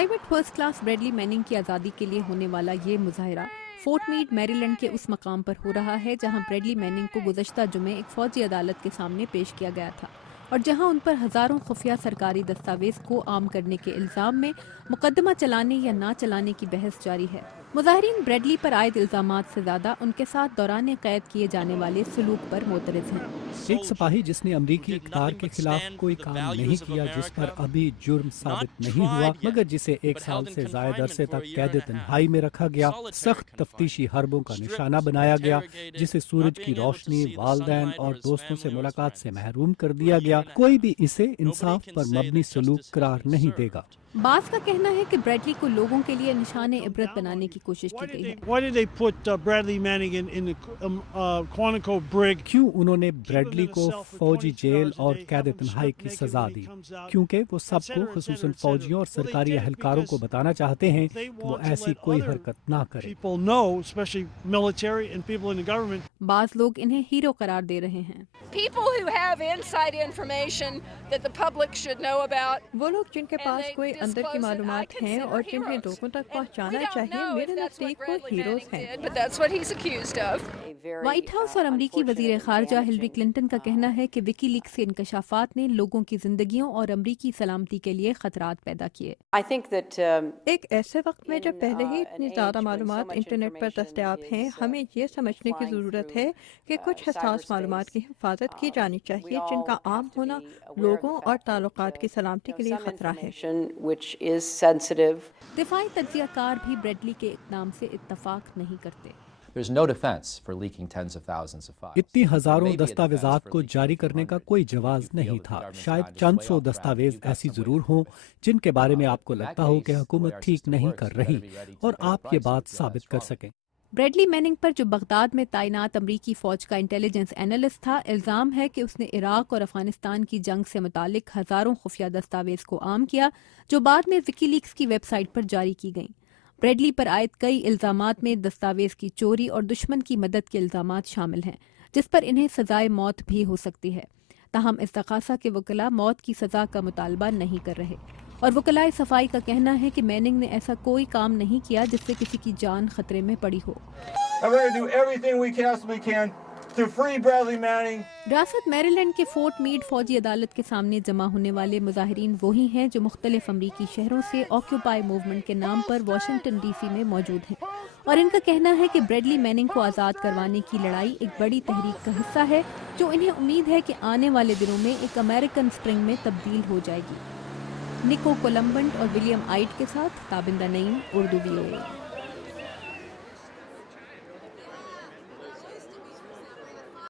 Private first class Bradley meaning کی آزادی کے لیے ہونے والا یہ مظاہرہ فورٹ میڈ میری لینڈ کے اس مقام پر ہو رہا ہے جہاں بریڈلی میننگ کو گزشتہ جمعے ایک فوجی عدالت کے سامنے پیش کیا گیا تھا اور جہاں ان پر ہزاروں خفیہ سرکاری دستاویز کو عام کرنے کے الزام میں مقدمہ چلانے یا نہ چلانے کی بحث جاری ہے۔ مظاہرین بریڈلی پر عائد الزامات سے زیادہ ان کے ساتھ دوران قید کیے جانے والے سلوک پر معترض ہیں۔ ایک سپاہی جس نے امریکی اقدار کے خلاف کوئی کام نہیں کیا، جس پر ابھی جرم ثابت نہیں ہوا مگر جسے 1 سال سے زائد عرصے تک قید تنہائی میں رکھا گیا، سخت تفتیشی حربوں کا نشانہ بنایا گیا، جسے سورج کی روشنی، والدین اور دوستوں سے ملاقات سے محروم کر دیا گیا، کوئی بھی اسے انصاف پر مبنی سلوک قرار نہیں دے گا۔ بعض کا کہنا ہے کہ بریڈلی کو لوگوں کے لیے نشان عبرت بنانے کی کوشش کی گئی ہے۔ کیوں انہوں نے بریڈلی کو فوجی جیل اور قید تنہائی کی سزا دی؟ کیونکہ وہ سب کو، خصوصاً فوجیوں اور سرکاری اہلکاروں کو بتانا چاہتے ہیں کہ وہ ایسی کوئی حرکت نہ کرے۔ بعض لوگ انہیں ہیرو قرار دے رہے ہیں۔ وہ لوگ جن کے پاس کوئی اندر کی معلومات ہیں اور جنہیں لوگوں تک پہنچانا چاہیے، میرے نزدیک وہ ہیروز ہیں۔ وائٹ ہاؤس اور امریکی وزیر خارجہ ہلری کلنٹن کا کہنا ہے کہ وکی لیکس کے انکشافات نے لوگوں کی زندگیوں اور امریکی سلامتی کے لیے خطرات پیدا کیے۔ ایک ایسے وقت میں جب پہلے ہی اتنی زیادہ معلومات انٹرنیٹ پر دستیاب ہیں، ہمیں یہ سمجھنے کی ضرورت ہے کہ کچھ حساس معلومات کی حفاظت کی جانی چاہیے جن کا عام ہونا لوگوں اور تعلقات کی سلامتی کے لیے خطرہ ہے۔ دفاعی تجزیہ کار بھی بریڈلی کے اقدام سے اتفاق نہیں کرتے۔ اتنی ہزاروں دستاویزات کو جاری کرنے کا کوئی جواز نہیں تھا۔ شاید چند سو دستاویز ایسی ضرور ہوں جن کے بارے میں آپ کو لگتا ہو کہ حکومت ٹھیک نہیں کر رہی اور آپ یہ بات ثابت کر سکیں۔ بریڈلی میننگ پر، جو بغداد میں تعینات امریکی فوج کا انٹیلیجنس اینالسٹ تھا، الزام ہے کہ اس نے عراق اور افغانستان کی جنگ سے متعلق ہزاروں خفیہ دستاویز کو عام کیا جو بعد میں وکی لیکس کی ویب سائٹ پر جاری کی گئیں۔ بریڈلی پر عائد کئی الزامات میں دستاویز کی چوری اور دشمن کی مدد کے الزامات شامل ہیں، جس پر انہیں سزائے موت بھی ہو سکتی ہے۔ تاہم استغاثہ کے وکلاء موت کی سزا کا مطالبہ نہیں کر رہے، اور وکلاء صفائی کا کہنا ہے کہ میننگ نے ایسا کوئی کام نہیں کیا جس سے کسی کی جان خطرے میں پڑی ہو۔ ریاست میری لینڈ کے فورٹ میڈ فوجی عدالت کے سامنے جمع ہونے والے مظاہرین وہی ہیں جو مختلف امریکی شہروں سے آکیوپائی موومنٹ کے نام پر واشنگٹن ڈی سی میں موجود ہیں، اور ان کا کہنا ہے کہ بریڈلی میننگ کو آزاد کروانے کی لڑائی ایک بڑی تحریک کا حصہ ہے جو انہیں امید ہے کہ آنے والے دنوں میں ایک امریکن سپرنگ میں تبدیل ہو جائے گی۔ نکو کولمبنٹ اور ولیم آئٹ کے ساتھ تابندہ نعیم، اردو VOA۔